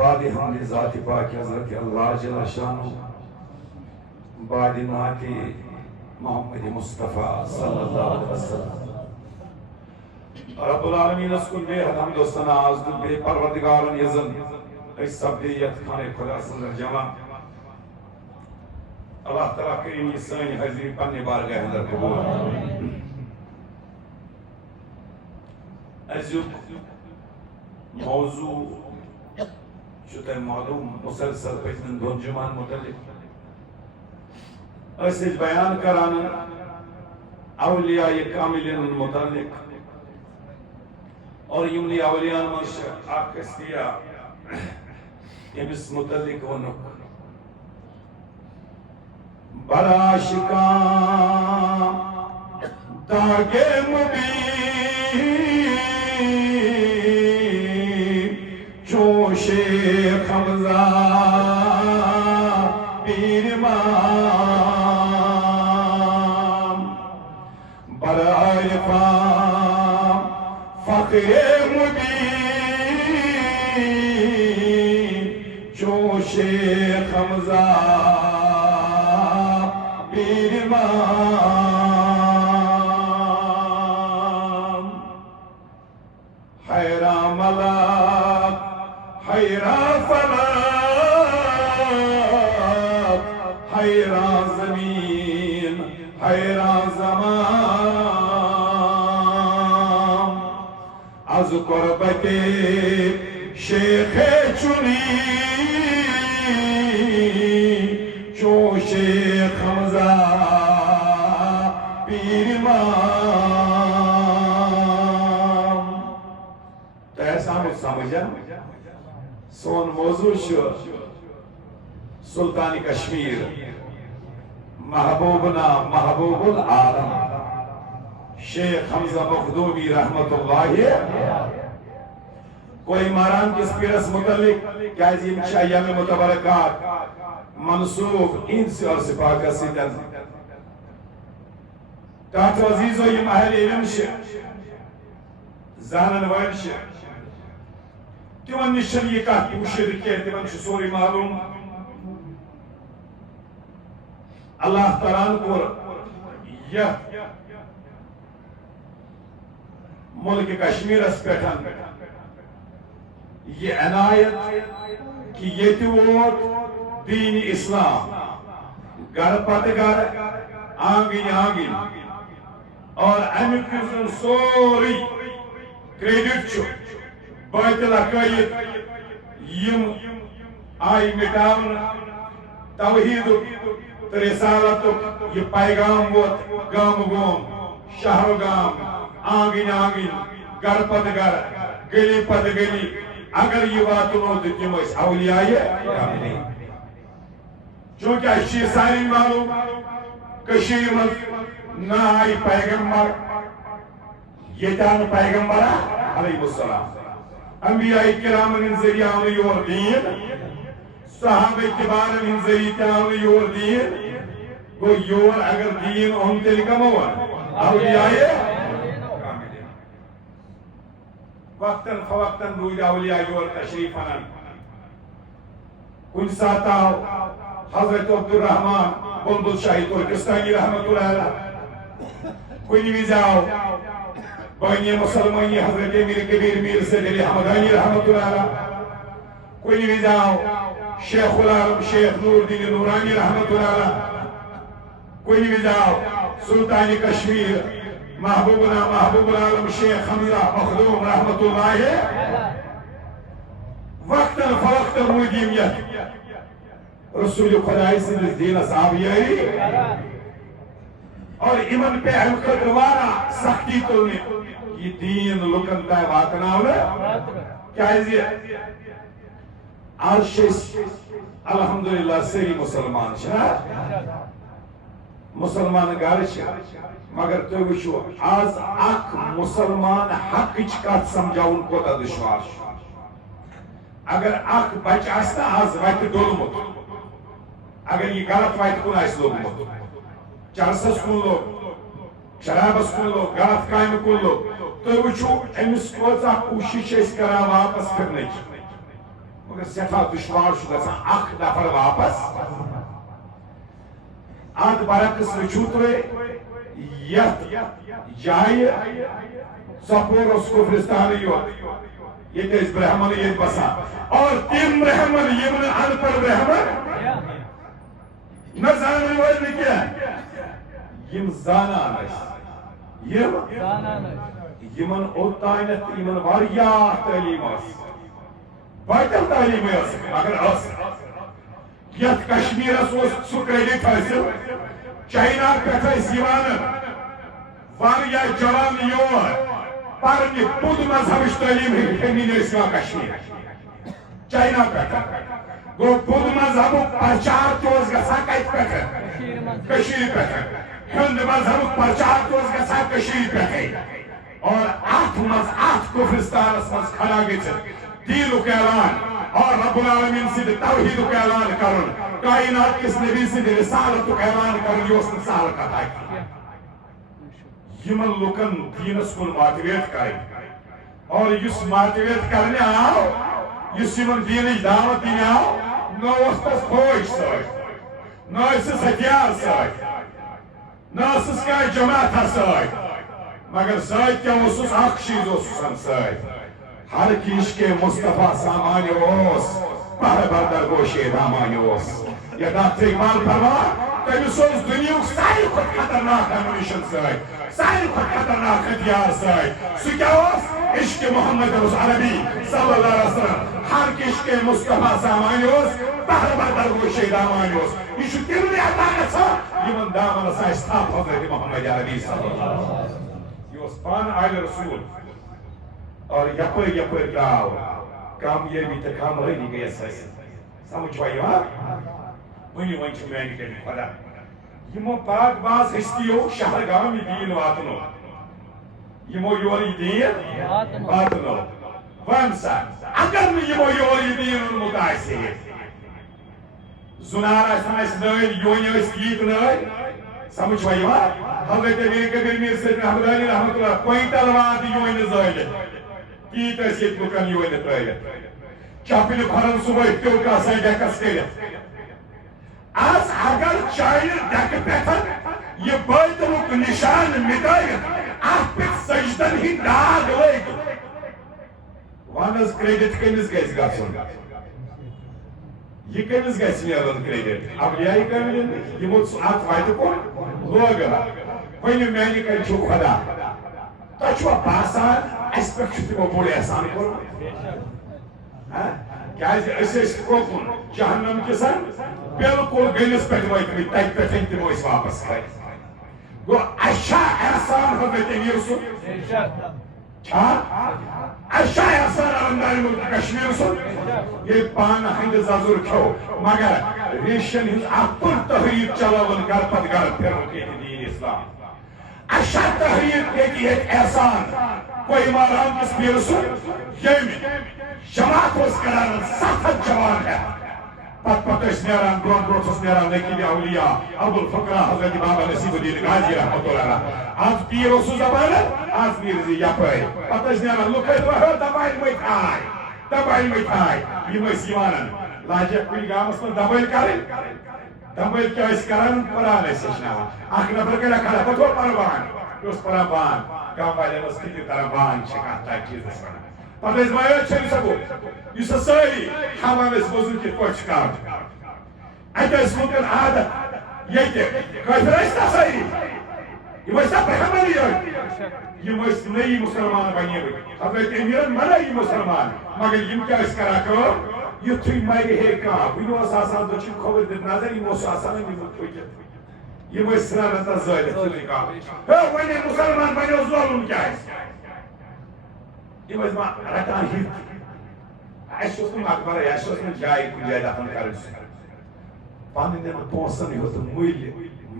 بعد حمد ذات پاک حضرت اللہ جل شانہ بعد نعت محمد مصطفیٰ صلی اللہ علیہ وسلم رب العالمین اس کن بے حد حمد و ثنا از دل بے پروردگارن یزن اس سبدیت خانے خدا سندر جمع اللہ تعالیٰ کریم یہ سانی حضری پنی بارگاہ اندر قبول ازیق موضوع شتہ معلوم مسلسل پیتن دون جمان متعلق اسج بیان کرانا اولیاء کاملین متعلق اور یمنی اولیاء منش آکستیا امس متعلق ونک بڑا شکام داغے مبین چون شیخ حمزہ پیر امام بڑا عرفان فقر مبین چون شیخ حمزہ پیر امام حیران ملک حیران فلک حیران زمین حیران زمان از قربت شیخ چنی چون شیخ حمزہ پیر امام تو ایسا مجھ سمجھا سون موضوع شو سلطان کشمیر محبوبنا محبوب العالم شیخ حمزہ مخدومی رحمت اللہ کوئی ماران کس پیرس متعلق کیا عظیم شایعہ متبرکات منصوب انس اور سپاکہ سیدن تحت عزیز و یم اہل علم زانن وائل تیون نشن یہ کہا پوشر کے تیون سوری معلوم اللہ تعالیٰ کو یہ ملک کشمیر اس پیٹھن یہ عنایت کہ یہ تیوت دین اسلام گر پت گر آنگین آنگین اور امیت کسن سوری کریڈٹ چھو بیت العقائد یم آئی مٹاون توحید رسالت یہ پیغام ووت گام گوم شہر گام آنگین آنگین گر پت گر گلی پت گلی اگر یہ واتنو دیتیم اس اولیاء کاملی چونکہ اچھی ساری معلوم کشیر مز نہ آئی پیغمبر یہ تان پیغمبر علیہ السلام انبیاء کرام ان ذریعہ آنے یور دین صحابہ کبار ان ذریعہ آنے یور دین گو یور اگر دین ان تلکم ہوا اولیاء کاملی وقتاً فوقتاً روید اولیاء یور تشریفاً کن ساتاو حضرت عبدالرحمن بلبل شاہی ترکستانی رحمت اللہ علیہ کنی ویزاو بانی مسلمانی حضرت امیر کبیر میر سیدلی حمدانی رحمت اللہ علیہ کنی ویزاو شیخ العالم شیخ نور دین نورانی رحمت اللہ علیہ کنی ویزاو سلطان کشمیر محبوبنا محبوب العالم شیخ حمزہ مخدوم رحمت اللہ وقتاً فوقتاً موجیمیت رسول خدای سے دین صحابیائی اور امن پہ حلقت وارا سختی تلنے یہ دین لکن تائے واتنا ہوئے کیا ہے آج شیس الحمدللہ سری مسلمان شاہ مسلمان گارش مگر تو وچو آز اک مسلمان حق اچکات سمجھاؤن کو تا دشوار اگر اک بچ آستا آز وائت دولمت اگر یہ غلط وائت کن آئیس لوگ مت چرسس کن لوگ شرابس کن لوگ غلط قائم کن لوگ تو وچو امس کوزا کوشش اس کرا واپس کرنے مگر سٹھا دشوار گژھان اکھ نفر واپس ات برعکس وچھو تُہۍ یتھ جایہِ سپورس کفرستان یوت یہ برہمن یہ بسان اور تم برہمن یم ان پڑھ برہمن نہ زانن وٲلۍ نہٕ کینٛہہ یم زانان ٲسۍ یمن اوتانیتھ یمن واریاہ تعلیٖم ٲس بدل تعلیٖم ٲس مگر ٲس یتھ کشمیرس اوس سُہ کریڈٹ حٲصِل چاینا پٮ۪ٹھ ٲسۍ یِوان واریاہ جوان یور پرنہِ بُدھ مذہبٕچ تعلیٖم ہیٚنہِ ٲسۍ یِوان کشمیٖر چاینا پٮ۪ٹھ گوٚو بُدھ مذہبُک پرچار تہِ اوس گژھان کتہِ پٮ۪ٹھ کٔشیٖرِ پٮ۪ٹھ ہیوٚنٛد مذہبُک پرچار تہِ اوس گژھان کٔشیٖرِ پٮ۪ٹھٕے اور اتھ منٛز اتھ کفرستانس منٛز کھڑا گٔژھِتھ دیٖنُک اعلان اور رب العالمین سٕنٛدِ توحیٖدُک اعلان کرُن کائنات کِس نبی سٕنٛدِ رسالتُک اعلان کرُن یہِ اوس نہٕ سہل کتھا کینٛہہ یمن لوکن دینس کن ماٹویٹ کریں اور یس ماٹویٹ کرنے آو یس یمن دینچ دعوت دینی آو نہ اس تس فوج ست نہ اسس ہتھیار ست نہ اسس کیا جماعت ست مگر ست کیا اسس اخ چیز اسسن ست ہر کیش کے مصطفیٰ سامان اوس پہر بردر گوشے دامان اوس یہ ڈاکٹر اقبال فرما تمس اوس دنیا ساری کھت خطرناک ایمونیشن ست ساری کھت خطرناک ہتھیار ست سہ کیا عشق محمد عربی صلی اللہ علیہ وسلم ہر عشق مصطفیٰ سامان پہر بردر گوشے دامان یہ تمن عطا گژھان یمن دامنس آسہِ تھپھ حضرت محمد عربی صلی اللہ علیہ وسلم یہ پان آل رسول اور یپر یپر درٛاو کامیٲبی تہٕ کامیٲبی گٔیَس حٲصِل سمجھ چھوا یِوان ؤنِو وۄنۍ چھُ میانہِ کٔرِتھ خۄدا یمو پاک باز ہستیو شہرگام یہ دین واتنو یمو یور یہ دین واتنو ون سا اگر نہ یمو یور یہ دین اونمت آسہِ زنار آسن اسہِ نٲلۍ یونہِ ٲسۍ ییٖتۍ نٲلۍ سمجھ چھوا یِوان حضرت امیر کبیر میر سید احمد علی رحمۃ اللہ کوینٹل واد یونہِ زٲلِتھ تیٖتۍ ٲسۍ ییٚتہِ لُکن یونہِ ترٲوِتھ چپلہِ کھۄرن صبحٲے تیوٚک آسان ڈٮ۪کس کٔرِتھ آج اگر چایہِ ڈٮ۪کہٕ پٮ۪ٹھ یہِ بٲتلُک نِشان مِٹٲوِتھ اتھ پٮ۪ٹھ سجدن ہٕنٛدۍ داغ لٲگِتھ ون حظ کریڈٹ کٔمِس گژھِ گژھُن یہ کٔمِس گژھِ میلُن کریڈٹ اولیاء کاملین یِمو اتھ وتہِ کوٚر لوگ ؤنِو میانہِ کَنہِ چھُو خۄدا تۄہہِ چھُوا باسان اَسہِ پٮ۪ٹھ چھُ تِمو بوٚڑ احسان کوٚرمُت کیازِ أسۍ ٲسۍ کوکُن جہنم کِسن بالکل گٔلِس پٮ۪ٹھ وٲتمٕتۍ تَتہِ پٮ۪ٹھ تِم ٲسۍ واپس کھٔتۍ گوٚو اَسہِ چھا احسان حضرت امیر سُنٛد چھا اَسہِ چھا احسان علمدارِ مُلک کشمیٖر سُنٛد ییٚلہِ پانہٕ ہندِ ززُر کھیوٚو مگر ریشن ہٕنٛز اکھ پٔر تحریٖک چلاوُن گرٕ پتہٕ گرٕ پھِرنُک ییٚتہِ دیٖن اسلام اَسہِ چھا تحریٖک ییٚتہِ احسان کوہِما رام کِس پیٖرٕ سُنٛد ییٚمہِ جماعت اوس کران 700 جوان ہٮ۪تھ پتہٕ ٲسۍ نیران برونٛٹھ برونٛٹھ اوس نیران نقیب اولیاء ابوالفقرا حضرت بابا نصیب الدین غازی رحمۃ اللہ علیہ آز پیٖر اوسُس دپان آز نیٖرزِ یپٲرۍ پتہٕ ٲسۍ نیران لُکھ ٲسۍ دپان دبٲلۍ مٕتۍ آے یِم ٲسۍ یِوان لاجکھ کُنہِ گامس منٛز دبٲلۍ کرٕنۍ دبٲلۍ کیٛاہ ٲسۍ کران قرآن ٲسۍ ہیٚچھناوان اکھ نفر کَران کھڑا پتہٕ گوٚو پران بان یہِ اوس پران بان گام والٮ۪ن ٲس فِکر تران بان چھِ کانٛہہ تَتہِ چیٖزس وَنان پتہٕ ٲسۍ وَنان چھٔلِو سا گوٚو یُس سا سٲری ہاوان ٲسۍ وضوٗ کِتھ پٲٹھۍ چھِ کران اَتہِ ٲسۍ لُکن عادت ییٚتہِ کٲفِر ٲسۍ نا سٲری یِم ٲسۍ نا برہمنٕے یٲتۍ یِم ٲسۍ نٔیی مُسلمان بنیمٕتۍ حضرت امیرن منٲیی مُسلمان مگر یِم کیٛاہ ٲسۍ کران کٲم یُتھُے مرِ ہے کانٛہہ کُنہِ اوس آسان دٔچھِنۍ کھووٕرۍ دِتھ نظر یِم اوس آسان نِمُت تھٔکِتھ یِم ٲسۍ ژھٕنان تتھ زٲلِتھ ہے وۄنۍ مُسلمان بنیو ظولُم کیٛازِ یِم ٲسۍ رٹان ہِتھ اَسہِ اوس نہٕ مقبرے اَسہِ اوس نہٕ جاے کُنہِ جایہِ دفن کَرٕنۍ پنٕنٮ۪ن پونٛسن ہیوٚت مٔلۍ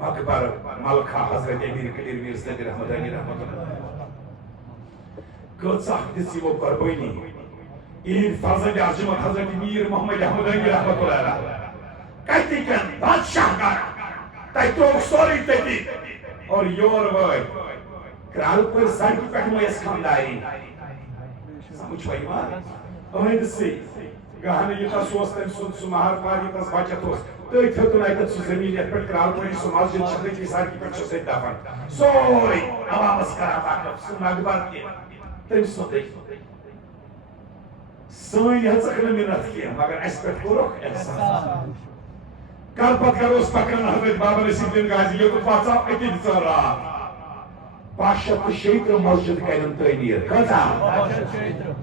مقبر ملکہ حضرت امیر کبیر میر سید احمد علی رحمۃ اللہ کۭژاہ دِژ یِمو قۄربٲنی یِہِنٛدۍ فرزند عظمت حضرت میر محمد احمد علی رحمۃ اللہ علیہ کتِکٮ۪ن بادشاہ گرٕ تتہِ ترٛووُکھ سورُے تٔتی اور یور وٲتۍ کرٛالہٕ پورِ سڑکہِ پٮ۪ٹھ ٲسۍ خانٛداری سمجھ چھوا یِوان أہنٛدسٕے گہن یہ سوس تم سہ مہر پار یہ بچت تھی ہوں اتن سہ زمین یت پہ کرال پوری سہ مسجد تھی سڑکہ پہ سی دفن سوری عوامس کران وقف سہ مقبر تم سن سن ہک منت کی مگر اس پہ کورک احسان کل پتہ کروس پکان حضرت بابا نصیر الدین غازی یہ پاچا اتی دژ رات 506 مسجد کرن تعمیر کتا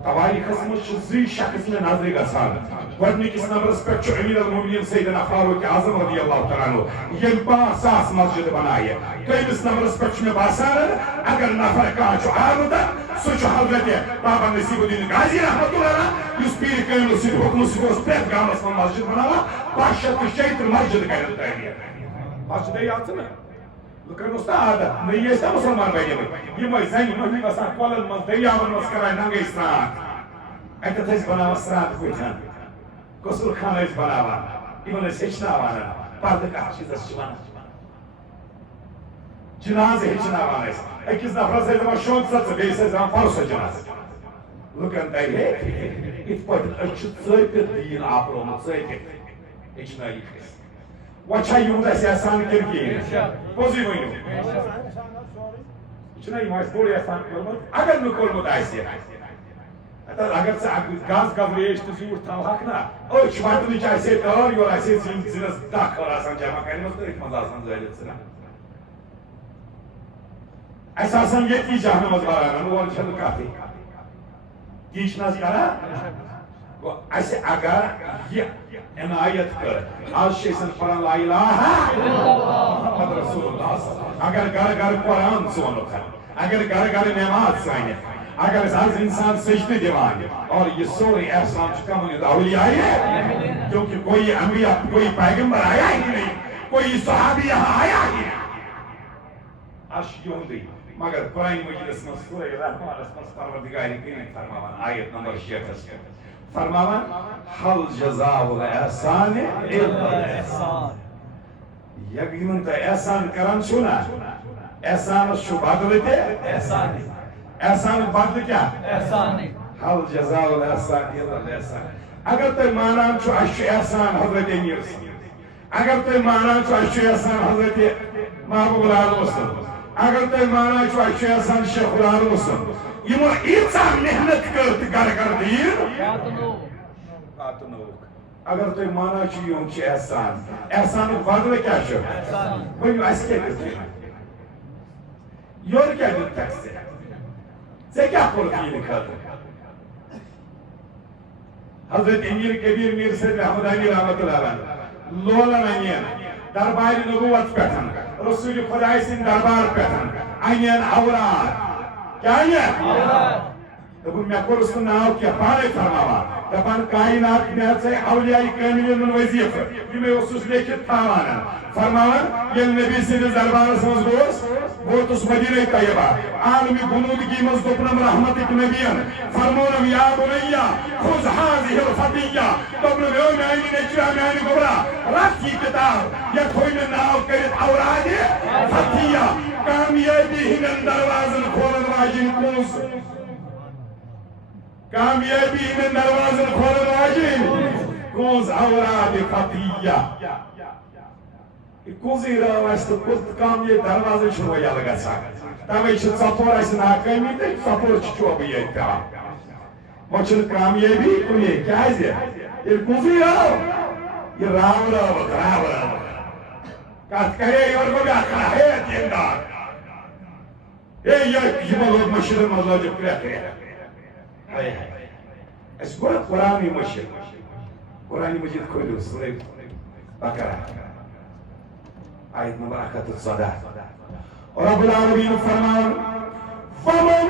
تواریخس مجھ زی شخص میں نظر گژھان گۄڈنِکِس نمبرس پہ امیر المومنین سیدنا فاروق اعظم رضی اللہ تعالیٰ عنہ یم 5,000 مسجد بنائے دویمِس نمبرس پہ مے باسان اگر نفر کانٛہہ آمد سہ حضرت بابا نصیر الدین غازی رحمۃ اللہ علیہ یس پیر کامل سۭتۍ حکم سۭتۍ پرٛٮ۪تھ گامس منٛز مسجد بناوان 506 مسجد کرن تعمیر مسجد یاد نا لکن اس عادت نہیں ہے مسلمان بھائی یہ میں زنگ مہنی بسان کولن من دریاون مس کران ننگے سران اتت اس بناوان سرات کوچان غسل خانہ اس بناوان یمن اس ہچناوان پرد کتھ چیزس چھ ونان جناز ہچناوان اس اکس نفرس ہے دپان شونگ سا بیس ہے دپان پرسو جناز لکن تہ ات پٲٹھۍ أسۍ چھِ ژٲپِتھ دیٖن آپرومُت ژٲپِتھ ہیٚچھنٲیِتھ وچھا یہود ایسے احسان کر کے پوزی ونیو چھنا یہ ماس بوڑ احسان کورمت اگر نہ کورمت آسہِ اگر ژٕ گاز گبریش تہٕ زیوٗٹھ تھاوہاکھ نا أچھ وَٹنٕچ آسہِ تار یورٕ آسہِ زِنَس دَہ کھٔر آسان جمع کَرِمٕژ تہٕ أتھۍ منٛز آسان زٲلِتھ ژٕنان اَسہِ آسان ییٚتی جہنمس بَرابر اور چھَنہٕ کَتھٕے تی چھِنہٕ حظ کران اس اگر یہ عنایت کر آج شیسن پران لا الہ محمد رسول اللہ صلی اللہ علیہ وسلم اگر گھر گھر قرآن سونو اگر گھر گھر نماز سائنے اگر از انسان سجدے دیوان اور یہ سوری احسان چکا منید اولیاء ہے کیونکہ کوئی انبیاء کوئی پیغمبر آیا ہی نہیں کوئی صحابی یہاں آیا ہی نہیں اشیون دی مگر قرآن مجید اسم سورہ رحمان اسم پروردگار کریم فرماوان آیت نمبر 6 فرماوان حل جزاء الاحسان الا الاحسان یقیناً تو احسان کران چھو نا احسان چھو بدل تے احسان بدل کیا احسان حل جزاء الاحسان الا الاحسان اگر تو مانان چھو اشو احسان حضرت امیر اگر تو مانان چھو اشو احسان حضرت محبوب العالم وسلم اگر تو مانان چھو اشو احسان شیخ العالم وسلم یمو ایسا محنت کرت گر گر دیر اگر تو مانا چیون چی احسان احسان بدل کیا شو ونیو اس کے دیتے یور کیا دیت تک سے کیا قرقی لکھت حضرت امیر کبیر میر سید احمد علی رحمت اللہ علیہ لولا نینین دربار نبوت پیٹھن رسول خدای سن دربار پیٹھن اینین اوراد کیا ہے دبن میں کورس کو ناو کیا پانے فرماوا دبن کائنات میں سے اولیاء کاملین من وظیف یہ میں اس لیکن تھاوانا فرماوا یہ نبی سے دربار سمجھ گوس وہ تو مدینہ طیبہ عالمی بنود کی مصدوقنا رحمت نبیان فرمونا یا بنیا خذ هذه الفتیہ تبن یوم عین نجرا عین گورا رات کی کتاب یا کوئی ناو کرت اوراد فتیہ کامیابی ہن دروازن کھولن واجن کونس کامیابی ہن دروازن کھولن واجن کونس اوراد فتیہ کوزی راوست کت کامیاب دروازن شنو یا لگا سا تاوی چھ ژپور اس ناکامی تے ژپور چھ چوب یتا مچن کامیابی کنی کیا ہے یہ کوزی راو یہ راو کات کرے اور کو کھا ہے دیندار اے یہ ملوک مشر مزاج کرتے ہیں اس کو قرآن مشر قرآن مجید کھولو سورہ بقرہ آیت نمبر 114 رب العالمین فرمان فمن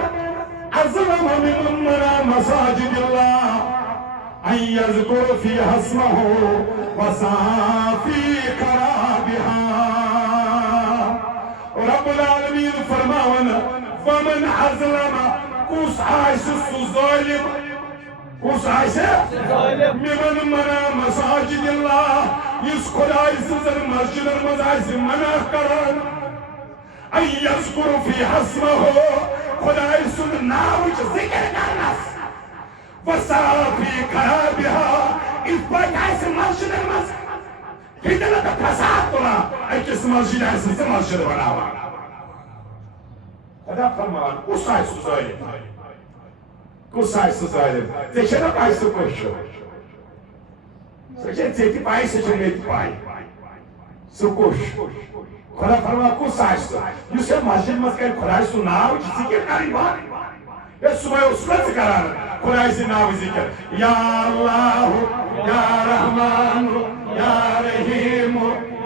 أظلم ممن منع مساجد الله أن يذكر فيها اسمه وسعى في خرابها رب العالمین فرمان فمن أظلم کس آسہِ ظالم کس آسہِ ممن منع مساجد الله یس خدای سنزن مسجدن مز آسہِ منع کران أن يذكر فيها اسمه خدای سن ناوچ ذکر کرنس وسعى في خرابها پہ مسجد مز فتنہ تو فساد تلان اکس مسجد سے مسجد بناوان خدا فرمان کس آئے سو ظالم کس آئے سو ظالم ژے چھے نا پاے سو کس چھُ سو چھے ژے تہِ پاے سو چھے مےٚ تہِ پاے سو کس خدا فرمان کس آئے سو یُس ہے مسجد مز کرِ خداے سُنٛد ناو ژٕ کیٛاہ کرٕنۍ بنٛد ہے صبح اوسُس نا ژٕ کران خداے سٕنٛدۍ ناوٕ ذِکر یا اللہ یا رحمان یا رحیم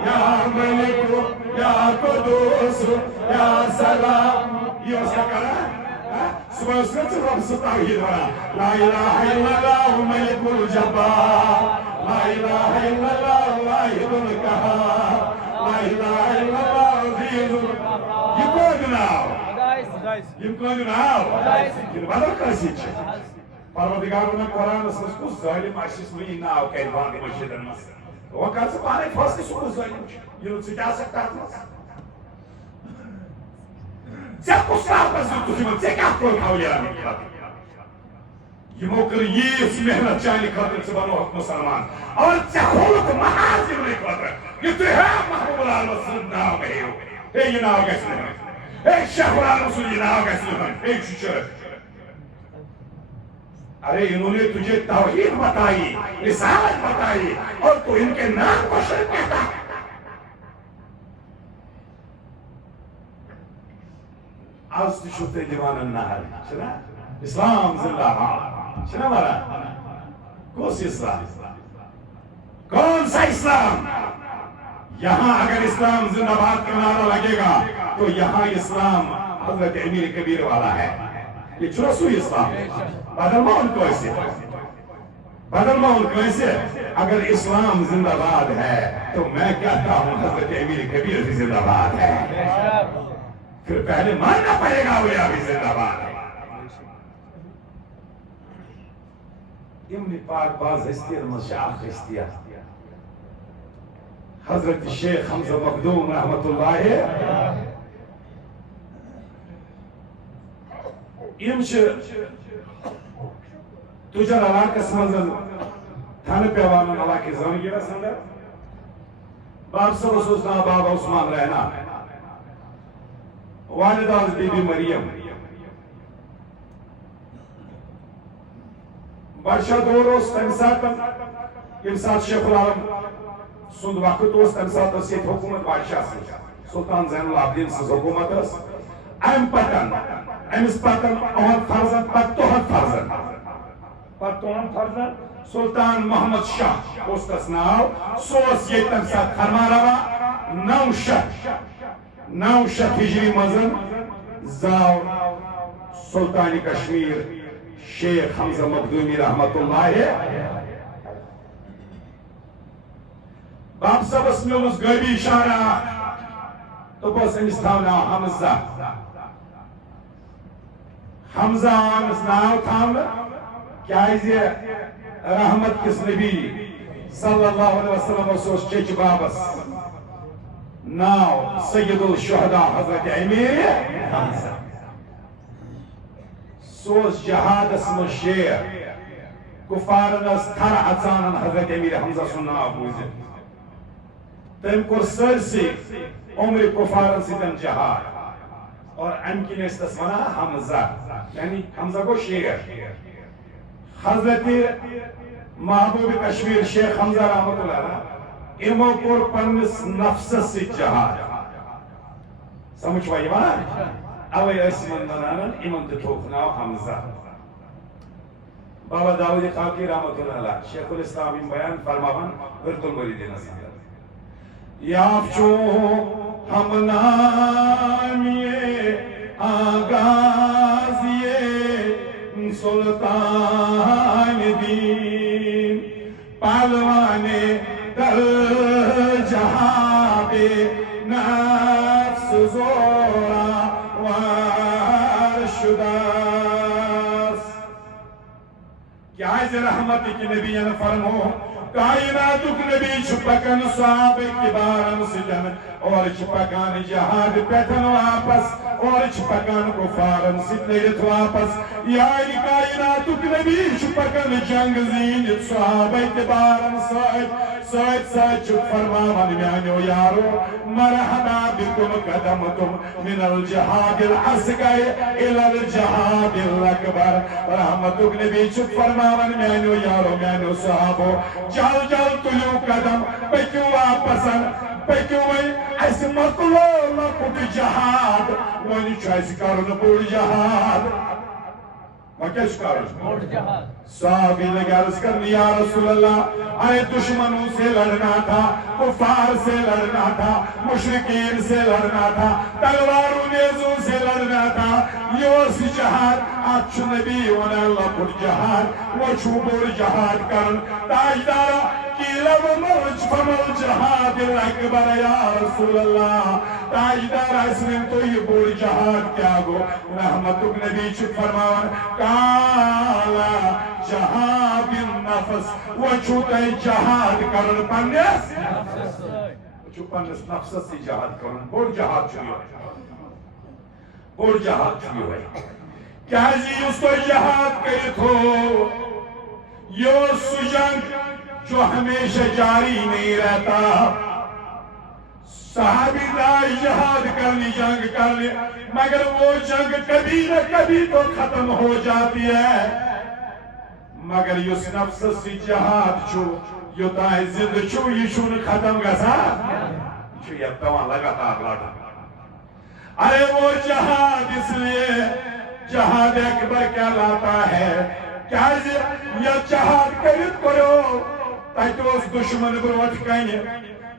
یا ملک یا قدوس یا سلام یہ اس کا کرا صبح اس میں رب سے توحید بنا لا الہ الا اللہ ملک الجبار لا الہ الا اللہ واحد القہار لا الہ الا اللہ عزیز یہ کون ناو یہ کون ناو یہ بدل کرسی چھے پروردگار نے قرآن اس میں کچھ ظالم آشیس میں ناو کہہ باندھ مشہدن مصر وہ کہا سے پانے فاصلے سو کچھ ظالم یہ لوگ سے کیا سکتا ہے ژےٚ کُس راتس دیُت یِمن ژےٚ کیٛاہ کوٚر کھولیرن خٲطرٕ یِمو کٔر ییٖژ محنت چانہِ خٲطرٕ ژٕ بنووکھ مُسلمان اور ژےٚ کھولُکھ محاذ یِمنٕے خٲطرٕ یہِ تُہۍ ہے محبوب العالم سُنٛد ناو مےٚ ہیٚیِو ہے یہِ ناو گژھِ نہٕ ہیوٚن ہے شیخ العالم سُنٛد یہِ ناو گژھِ نہٕ ہیوٚن ہے چھُ ارے انہوں نے تجھے توحید بتائی رسالت بتائی اور تو ان کے نام کو شرک کہتا ہے آج تشوتے دیوان نہر چنا اسلام زندہ باد چنا مارا کون سی اسلام کون سا اسلام یہاں اگر اسلام زندہ باد کا نعرہ لگے گا تو یہاں اسلام حضرت امیر کبیر والا ہے یہ چرسوی اسلام بدل ماحول کو ایسے بدل ماحول کو ایسے اگر اسلام زندہ باد ہے تو میں کہتا ہوں حضرت امیر کبیر بھی زندہ باد ہے پھر پہلے ماننا پڑے گا اولیاء بھی زندہ باد ہے امن پاک باز ہستیر مشاق ہستیا حضرت شیخ حمزہ مخدوم رحمت اللہ یم تجار علاقس مزن تھن پیوان علاقہ زنگیرہ سندر باب صاحب اس نام بابا عثمان رہنا والدہ بی بی مریم بادشاہ دور اس تمسات امسات شیخ العالم سند وقت اس تمسات اسیت حکومت بادشاہ سے سلطان زین العابدین سے حکومت اس ام پتن امس پتن اہد فرزن پتوہد فرزن پتوہد فرزن سلطان محمد شاہ اس تس ناو سوس یہ تمسات فرما روا نو شت ہجری مزن زاو سلطان کشمیر شیخ حمزہ مخدومی رحمت اللہ باپ صاحب اس میں اس غیبی اشارہ تو بس امس تھا ناو حمزہ حمزہ امس ناو تھا کیا رحمت کس نبی صلی اللہ علیہ وسلم اس چچ بابس ناو سید الشہداء حضرت امیر حمزہ سوز جہاد اسم شیر کفارن اس تھر اچانن حضرت امیر حمزہ سن ناو بوزن تم کور سرسی عمر کفارن سیتن جہاد اور امکن استس ونا حمزہ یعنی حمزہ کو شیر حضرت محبوب کشمیر شیخ حمزہ رحمت اللہ امو کور پنس نفس سے جہاد سمجھ پائی مانا اوے اسمن منانن امن تتوک ناو حمزہ بابا داود خاکی رحمت اللہ شیخ الاسلام بیان فرماون ورد المریدین سندر یافچو ہم نامیے آغازیے سلطان دین پالوانے در جہاں بے نفس زورا وار شداس کیا ہے رحمت کی نبی فرمو کائنات نبی چھپکن صحابہ کبارن سجن اور چھپکان جہاد پیتن واپس اور چھپکان کفارن ستلیت واپس یعنی کائنات نبی چھپکن جنگ زین صحابہ کبارن سائد چھپ فرماون میانیو یارو مرحبا بکم قدمتم من الجہاد الاسگر الى الجہاد الاکبر رحمتک نبی چھپ فرماون میانیو یارو میانیو صحابو جل جل تلیو قدم پکیو واپسن پکیو وی ایسی مکلو لکت جہاد ونی چھو ایسی کرن بوڑ جہاد وکیش کرن صحابی لگا عرض کرنی یا رسول اللہ آئے دشمنوں سے لڑنا تھا کفار سے لڑنا تھا مشرکین سے لڑنا تھا تلواروں نیزوں سے لڑنا تھا یوس جہاد اچھو نبی ون اللہ پر جہاد وچھو بور جہاد کرن تاجدارا کیلا و مرج فمل جہاد الاکبر یا رسول اللہ تاجدارا اسلم تو یہ بور جہاد کیا گو رحمتک نبی چھت فرماون کالا جہاد النفس وچھو تے جہاد کرن پنیس وچھو پنیس نفس سے جہاد کرن بور جہاد چھوئی بور جہاد چھوئی ہوئی کیا جی اس کو جہاد کرت ہو یہ سجنگ جو ہمیشہ جاری نہیں رہتا صحابی دائی جہاد کرنی جنگ کرنی مگر وہ جنگ کبھی نہ کبھی تو ختم ہو جاتی ہے مگر یس نفس سی جہاد چھو یوتائی زند چھو یہ چھون ختم گسا چھو یہ توان لگاتار لڑا ارے وہ جہاد اس لیے جہاد اکبر کیا لاتا ہے کیا یہ جہاد کرت کرو تاکہ اس دشمن بروٹ کہیں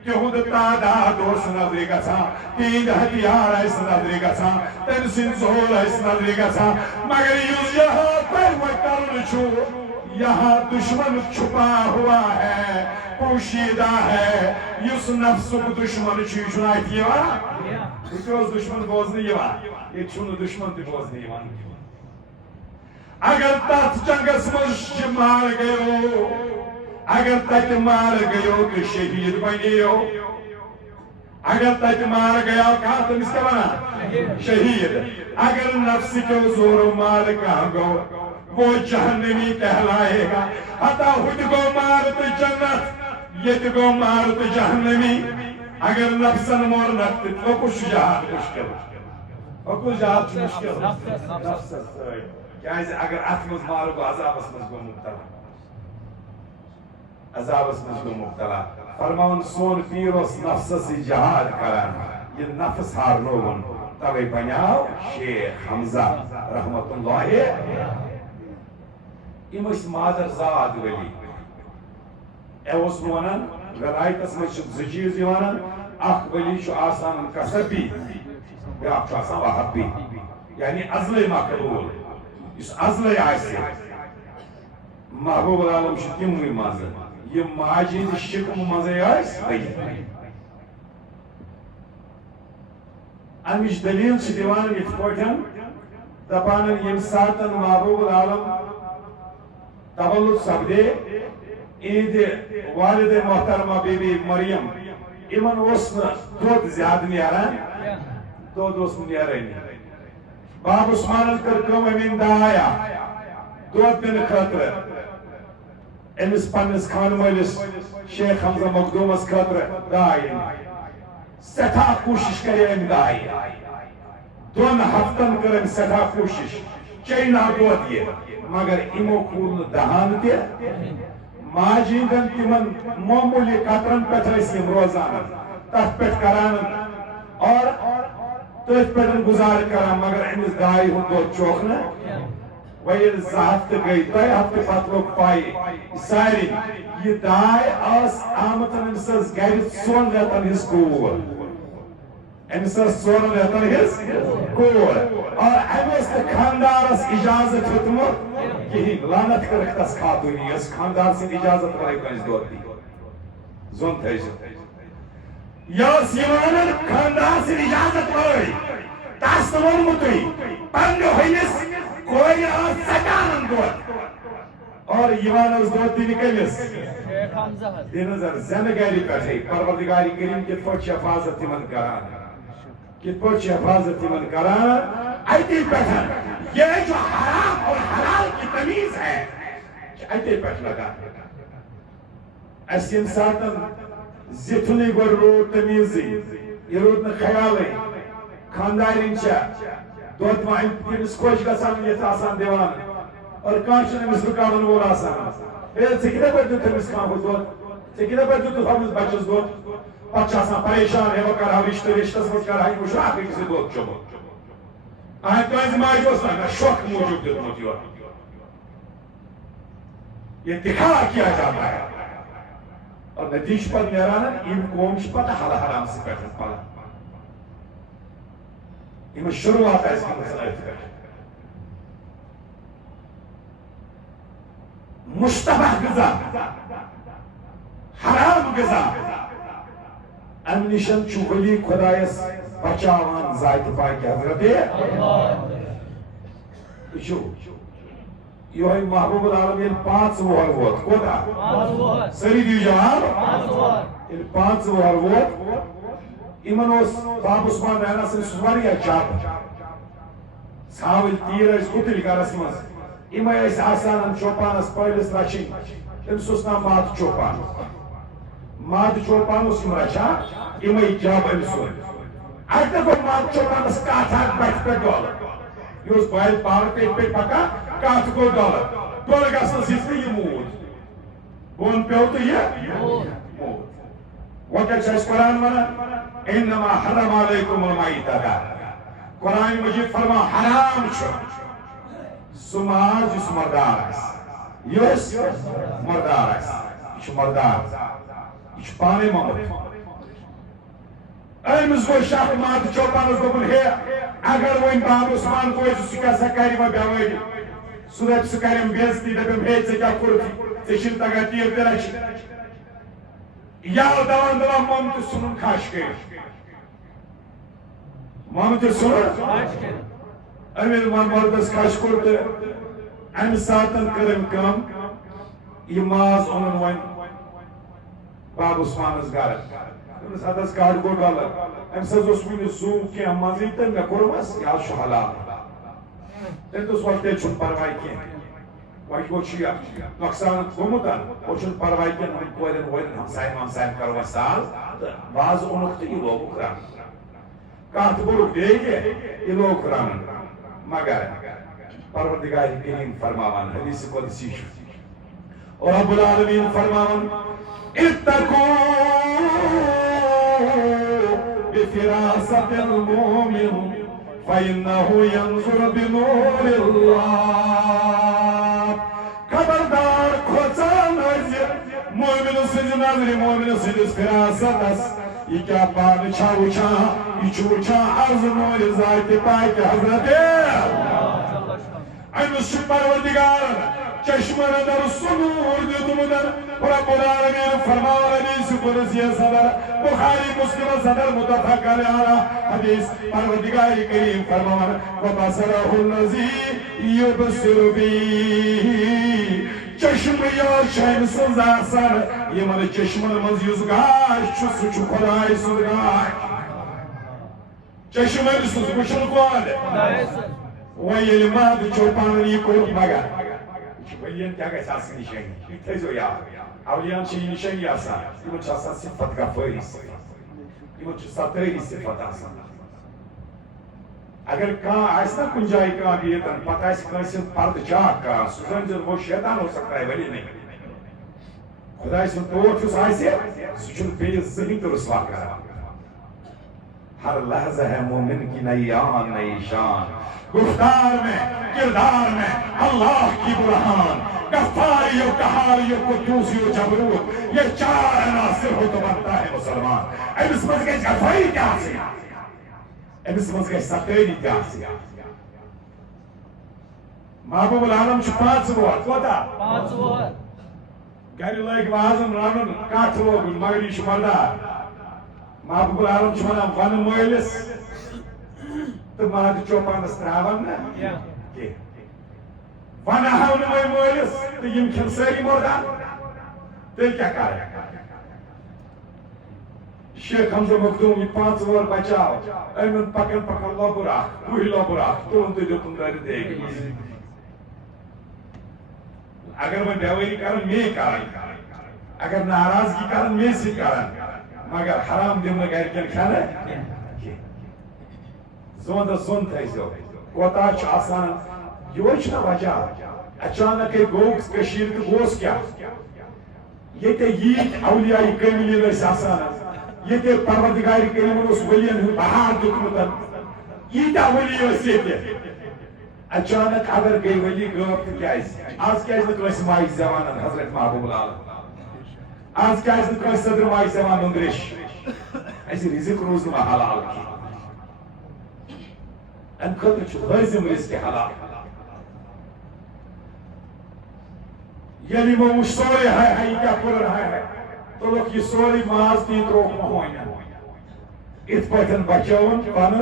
تہد تعداد اس نظری گسا تین ہتھیار اس نظری گسا تین سن زور اس نظری گسا مگر یہاں پر وہ کرن چھو یہاں دشمن چھپا ہوا ہے پوشیدہ ہے یس نفس کو دشمن چھوائیت یہ اس دشمن بوزنی یہ چھون دشمن تی بوزنی یہ اگر تات جنگس مجھ مار گئو اگر تات مار گئو تو شہید بنیو اگر تات مار گیا کہاں تم اس کا بنا شہید اگر نفس کو زور مار کہاں گو وہ جہنمی کہلائے گا حتی خود کو مار تو جنت یہ کو مار تو جہنمی اگر نفسن مور نکت تو کچھ جہاد مشکل اور کچھ جہاد مشکل نفس کیا اگر اتمز مارو کو عذاب اسمز کو مبتلا عذاب اسمز کو مبتلا فرماؤن سون پیروس نفس سے جہاد کرن یہ نفس ہار لوگن توی بنیاو شیخ حمزہ رحمت اللہ ام اس مادر زاد ولی اوس ونن ولایتس مچ زچیز یوانن اخ ولی شو آسان کسبی بیاکھ شو آسان وحبی یعنی ازل مقبول اس ازل آسی محبوب العالم شو تموی مازر یہ ماجد شکم مزے آس امش دلیل چھ دیوان یت پوٹن دپانن یم ساتن محبوب العالم تولد سپدے عید والد محترمہ بی بی مریم ایمن اس دود زیادہ نیران دود اس نیران باب عثمان کر کم امین دایا دود دن خطر امس پنس خان ملس شیخ حمزہ مخدومس خطر دائی سٹھا کوشش کرے ام دائی دون ہفتن کرن سٹھا کوشش چینا دود یہ مگر امو کون دہان تے ماجیدن تمن معمولی قطرن پہ اسم روزانہ تف پہ کران اور تف پہ گزار کران مگر امس دائی ہوں دو چوکنا ویل زہفت گئی دائی ہفتے پت لوگ پائی ساری یہ دائی آس آمتن امسز گیرت سون ریتن ہز کور امسز سون ریتن ہز کور اور امس خاندارس اجازت ہوتمت کہیں لانت کرک تس خاتونی اس خاندار سے اجازت کرے کنس دوتی زون تھیش یا سیوانن خاندار سے اجازت کرے تاس نمون متوی پنگو ہوئیس کوئی آس سکانن دوت اور یوان دود دن کمس دن زن گھر پہ پروردگار کریم کت پہ حفاظت تمن کران کت پہ حفاظت تمن کران اتی پہ یہ جو حرام اور حلال کی تمیز ہے اتی پہ لگا اس انسان زتنی گو رود تمیزی یہ رود خیال خاندارین دود ما تمس خوش گسان یہ آسان دیوان اور کانچ نمس رکاون وول آسان ژے پہ دیت تمس کھانا دود ژے پہ دیت تمس بچس دود پتہ آسان پریشان ہے وہ کرا رشتہ رشتس مز کرا یہ وچھ اکھ أکِس دود چومت کٲنٛسہِ ماجہِ اوس نہ شوق موجود دیتمت یور یہ دکھاوا کیا جاتا ہے اور نتیجہ پر نیران ان قوم پتہ حل حرام سے پہ پلان یہ شروعات ہے اس کی مسئلہ مشتبہ غذا حرام غذا ام نشن چولی خدایس بچاوان ذات پاک حضرت یہ محبوب العالم یہ 5 وہر ووت کوتا سری دیو جواب یہ 5 وہر ووت ایمن اس باب عثمان رہنا سے سواری چاپ ثاول تیر اس قتل کرس مز ایمن اس آسان چوپانس پہلس رچن تمس اس نام مات چوپان مات چوپان اس رچا ایمن جاب امسون اگر کو مات چوپانس کاتھا بیٹھ پہ ڈول یہ اس بائل پار پہ پکا کات کو ڈول ڈول گسن سیستی یہ موت بون پیو تو یہ موت وقت اس قرآن منا انما حرم علیکم المیتۃ قرآن مجید فرما حرام چھو سماج اس مردار یس مردار اس مردار اس پانے محمد ایمز کو شاہ مات چوپانس دوپن ہے اگر وہ باب عثمان کو سکا سکاری ما بیاوی سورت سکاریم بیزتی دبیم ہے سے کیا کرتی سے شن تگا تیر تیرا شن یا دوان دوان محمد سنن خاش کے محمد سنن امیر محمد خاش کرتے ام ساتن کرم کم یہ ماز انن وین باب عثمان اس گارت ساتھ اس کارڈ کو ڈالا ام سز اس میں زوم کیا مازی تن میں کرمس یا شو حلال تن تو وقت چون پروائی کیا وای کو چیا نقصان گومتن او چون پروائی کیا ہم کوئن وائن ہم سائن کروا سال باز اونخت ای لوگ کران کات بر دے گے ای لوگ کران مگر پروردگار کریم فرماوان حدیث قدسی اور رب العالمین فرماوان اتقوا بفراست المؤمن فإنه ينظر بنور الله خبردار کھوچان مومن سنز نظر مومن سنز فراست یہ کیا پان چھا وچھا یہ چھوچھا عرض نور ذات پاک حضرت امس پروردگار چشمہ نظر سنور دیتمدن رب العالمین فرمان حدیث قدسی صدر بخاری مسلم صدر متفق علیہ حدیث پروردگار کریم فرمان وبصرہ الذی یبصر بی چشم یا شہن سزا سر یہ من چشم منز یزگاش چو سچو خدای سرگاش چشم منز سچو خدای ویل ماد چوپانی کو مگر ویلین کیا گئے ساسی نشنگی یہ تیزو یا اولیان چی نشنگی آسان یہ چھ آسان صفت غفری یہ چھ ستری صفت آسان اگر کان ایسا کن جائی کان بیتن پتہ اس کنسی پرد چاک کان سوزن جن وہ شیطان ہو سکتا ہے ولی نہیں خدا اس میں طور چوس آئیسے سچن پہ ذہن تو رسوا کرا ہر لحظہ ہے مومن کی نئی آن نئی شان گفتار میں کردار میں اللہ کی برہان غفاری و قہاری و قدوسی و جبروت یہ 4 عناصر ہو تو بنتا ہے مسلمان امس مز گئی غفاری کیا سی امس مز گئی ستیری کیا سی محبوب العالم چھ 5 وقت کوتا 5 وقت گھر لائک وازن رانن کات لوگن مگر یہ مردار محبوب العالم چھ ونان ون مولس تو ماد چوپانس تراون نا ون ہاو نئی مالس تو یم کھن ساری مردان تیل کیا کر شیخ حمزہ مخدوم یہ 5 وار بچاو امن پکن پکن لوبر اخ وہی لوبر اخ تون تو دیتن دار دیگ اگر میں بیواری کرن میں کرن اگر ناراضگی کرن میں سی کرن مگر حرام دم گھر کن کھانا زون زون تھو کوتا آسان یہ وجہ اچانک گوس گوس کیا یہ اولیاء کاملین آسان یہ پروردگار کریم ولین ہند بہار دیکھمت ییتہ ولی یہ اچانک اگر گئی ولی غٲب تو کیاز آز کیاز نہ ماجہِ زمان حضرت محبوب العالم آز کیاز نہ صدر ماجہِ زمان دندریش اسی رزق روز نہ حلال کی ان خاطر لازم رزق حلال یعنی وہ سورے ہے کیا قرآن ہے تو لوگ یہ سوری ماز دی تروک مہوئن ات پتن بچون پن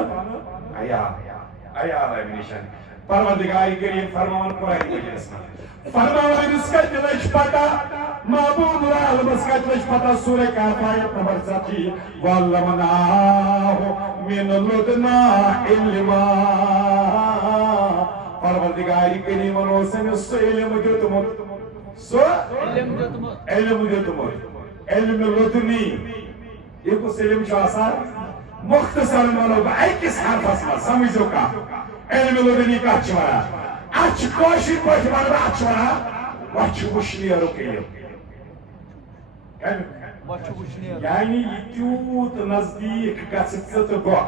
عیال نشان پروردگار کریم فرمان قرآن مجلس میں فرمان اس کا دلش پتا محبوب العالم اس کا دلش پتا سورہ کہف آیت نمبر 7 وَعَلَّمْنَاهُ مِنْ لُدُنَّا عِلْمًا پروردگار کریم نے سو علم دیتمت سو علم دیتمت علم لدنی یہ کس علم آسان مختصر مانو اکس حرفس من سمجھو کا علم لدنی کا ونان کاشر پہ ون وچ وشنیرک علم یعنی یہ تیوت نزدیک گژھِ ژٕ تہٕ بہٕ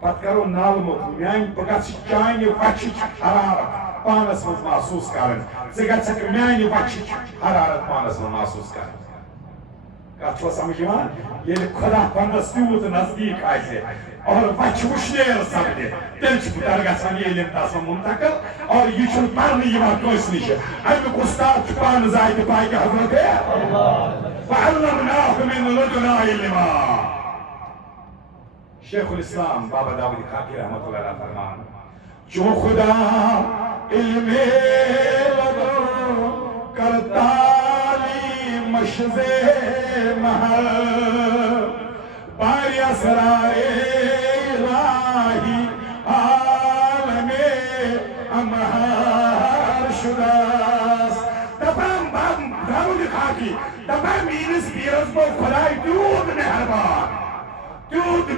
پتہٕ کرو نالمُت میانہِ بہٕ گژھٕ چانہِ وچھِچ حرارت پانس منٛز محسوٗس کرٕنۍ ژٕ گژھکھ میانہِ وچھِچ حرارت پانس منٛز محسوٗس کرٕنۍ کتھ چھو سمجھ یوان ییٚلہِ خدا پنس تیوت نزدیک آسہِ اور وچھ وشنیر سپدِ تیٚلہِ چھُ پُتر گژھان یہِ علم تس منتقل اور یہ چھُنہٕ پرنہٕ یِوان کٲنٛسہِ نِش امیُک اُستاد چھُ پانہٕ ذاتہِ پاکہِ حضرت وَعَلَّمْنَاهُ مِنْ لُدُنَّا عِلْمًا شیخ الاسلام بابا داؤد خاکی رحمت اللہ علیہ فرمان جو خدا علم لدن کرتا مشز محل باری اسرائے الہی عالم امہار شداس تمام داؤد خاکی تمام مینس بیرس بو خدای دود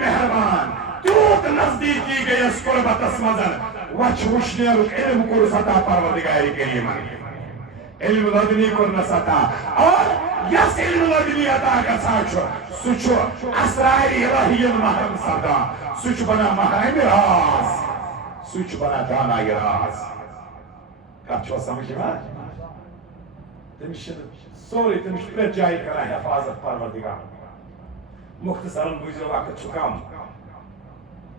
مہربان تیوت نزدیکی گئی اس قربتس مزن وچھ وشنیرک علم کور ستا پروردگار کریم علم لدنی کور نستا اور یس علم لدنی عطا گژھان چھُ سُہ چھُ اسرار الہی محرم سپدان سُہ چھُ بنان محرم راز سُہ چھُ بنان دانائی راز کتھ چھو سمجھ یوان تٔمِس چھُ سورُے تٔمِس چھُ پرٛٮ۪تھ جایہِ کران حفاظت پروردگار مختصراً بوٗزِو وقت چھُ کم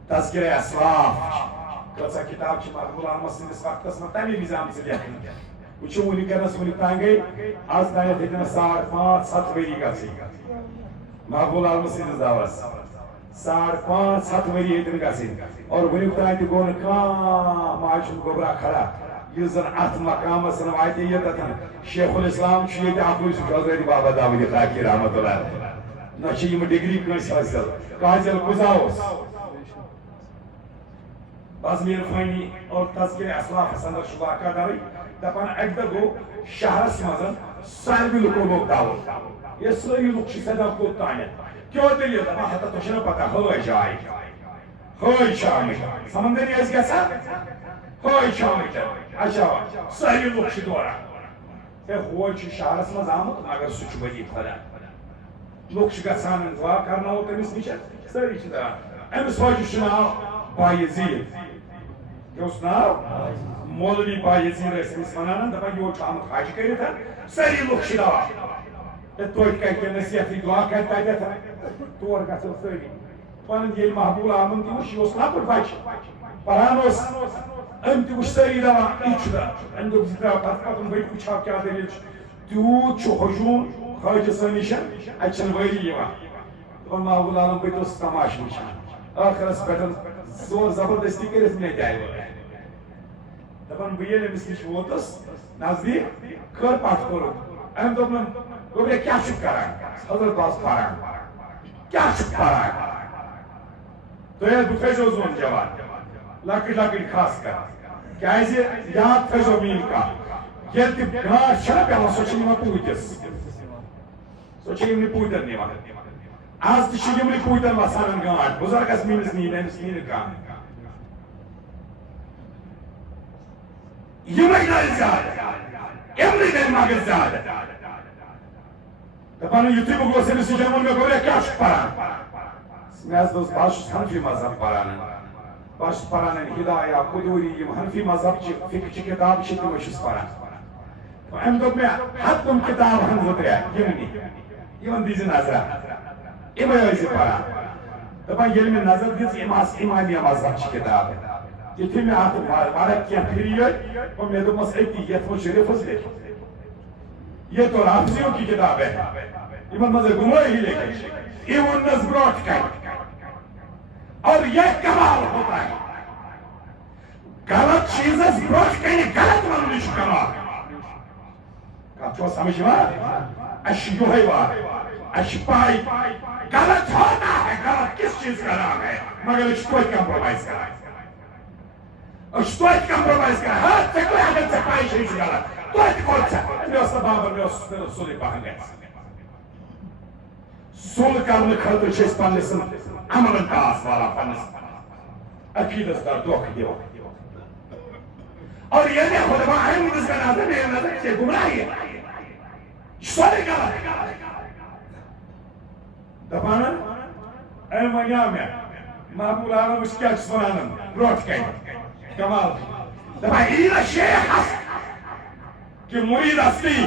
تذکرہ اسلاف کۭژاہ کتاب چھِ مقبول احمد سٕنٛدِس وقتس منٛز تمی وِزِ آمژٕ لیکھنہٕ وٕچھو ونکیٚنس تام گٔے آز تانٮ۪تھ ہیٚکہِ نہٕ 5.5-7 ؤری گژھٕنۍ مقبول احمد سٕنٛدِس دورس 5.5-7 ؤری ہیٚتِنۍ گژھٕنۍ اور ونیُک تام تہِ گوٚو نہٕ کانٛہہ ماجہِ ہُنٛد گوبرا کھڑا یُس زن اتھ مقامس واتہِ ییٚتٮ۪تھ شیخ الاسلام چھُ ییٚتہِ اکُے سُہ چھُ حضرت بابا داؤد خاکی رحمت اللہ نہ چھِ یِم ڈگری کٲنٛسہِ حٲصِل قاضل کُزا اوس بزمیر فانی اور تذکرہ اسلافس اندر چھُ واقعہ درٕے دپان اکہِ دۄہ گوٚو شہرس منٛز سارِوٕے لُکو لوگ داوُد یہ سٲری لُکھ چھِ سیٚداہ کوٚت تانٮ۪تھ کیٛاہ دٔلیٖل دپان ہتا تۄہہِ چھو نہ پتہ حٲج آے حٲج چھِ آمٕتۍ سمندری ٲسۍ گژھان حٲج چھِ آمٕتۍ اچھا سٲری لُکھ چھِ دوران ہے حٲج چھُ شہرس منٛز آمُت مگر سُہ چھُ ؤلی خۄدا لُکھ چھِ گژھان دعا کرناوو تٔمِس نِش سٲری چھِ دپان أمِس حٲجِس چھُ ناو بایزیٖد کیٛاہ اوس ناو مولوی بایزیٖد ٲسۍ أمِس ونان دپان یور چھُ آمُت حج کٔرِتھ سٲری لُکھ چھِ دپان ہے توتہِ کَرِ کینٛہہ نصیحتٕے دعا کَرِ تتٮ۪تھ تور گژھو سٲری پنُن ییٚلہِ محبوب عالمن تہِ وٕچھ یہِ اوس لۄکُٹ بچہِ پران اوس أمۍ تہِ وٕچھ سٲری دپان یہِ چھُ دپان أمۍ دوٚپ زِ درٛاو پتہٕ پکُن بہٕ تہِ وٕچھٕ ہا کیٛاہ دٔلیٖل چھِ تیوٗت چھُ ہجوٗم حٲجِس نِش اَتہِ چھنہٕ وٲری یِوان دپان محبوب عالم بہٕ تہِ اوسُس تماشہٕ وٕچھان ٲخرس پٮ۪ٹھ زور زبردستی کٔرِتھ مےٚ تہِ آیہِ وٲرۍ دپان بہٕ ییٚلہِ أمِس نِش ووتُس نزدیٖک خٲر پَتھ کوٚرُم أمۍ دوٚپنم دوٚپ کیٛاہ چھُکھ کران حضرت اوس پران کیٛاہ چھُکھ پران تُہۍ حظ بہٕ تھٲیزیو زوٚن جوان لۄکٕٹۍ لۄکٕٹۍ خاص کر کیٛازِ یاد تھٲیزیو میٛٲنۍ کتھ ییٚلہِ تہِ گاش چھَنا پٮ۪وان سۄ چھِ نِوان پوٗتِس سۄ چھِ یِمنٕے پوٗتٮ۪ن نِوان آز تہِ چھِ یِمنٕے پوٗتٮ۪ن وسان گانٛٹ بُزرگس میٛٲنِس نی نہٕ أمِس نی نہٕ کانٛہہ یِمے نَرِ زیادٕ یِمنٕے نَرِ مگر زیادٕ دپان یُتھُے بہٕ گوس أمِس نِش ووٚن مےٚ گوٚو کیٛاہ چھُکھ پران مےٚ حظ دوٚپُس بہٕ حظ چھُس حنفی مذہب پران بہٕ حظ چھُس پران ہدایہ قدوٗری یِم حنفی مذہبچہِ فِقہٕچہِ کِتابہٕ چھِ تِمے چھُس پران أمۍ دوٚپ مےٚ ہتھ تِم کِتابہٕ ہن زٕ ترٛےٚ یِمنٕے یِمن دیٖزِ نظرا یِمے ٲسۍ پران دپان ییٚلہِ مےٚ نظر دِژ یِم آسہٕ اِمامیہ مذہبچہِ کِتابہٕ یُتھُے مےٚ اَتھ واریاہ کینٛہہ پھِرِ یٔڈ مےٚ دوٚپمَس أتی یَتھ منٛز چھُ رِفٕظ لیکھِتھ یہ تو رافضیوں کی کتاب ہے یِمن منٛز گمراہی لیکھِتھ یہِ ووٚننَس برٛونٛٹھ کَنہِ اور یہ کمال ہوتا ہے غلط چیٖزس برٛونٛٹھ کَنہِ غلط وَننہٕ چھُ کمال کتھ چھُوا سمجھ یِوان اَسہِ چھُ یِہوے وار اَسہِ چھِ پاے غلط ہوتا ہے غلط کس چیٖز کا نام ہے مگر أسۍ چھِ توتہِ کمپرومایز کران أسۍ چھِ توتہِ کمپرومایز کران ہا ژےٚ کوٚر اگر ژےٚ پاے چھےٚ یہِ چھُ غلط توتہِ کوٚر ژےٚ مےٚ اوس نہٕ بابر مےٚ اوس سُلے پہن گژھِ سُل کرنہٕ خٲطرٕ چھِ أسۍ پننِس عملن ٹاس والان پننِس عقیٖدس در دھوکہٕ دِوان اور یہ دیکھو دپان احمدس کا نظر میرے نظر یہ گمراہی ہے سورے غلط دپان أمۍ وَنیٛاو مےٚ محبوب عالم أسۍ کیٛاہ چھِس وَنان برٛونٛٹھ کَنہِ کمال دپان یی نہ شیخس کہ مرید اصلی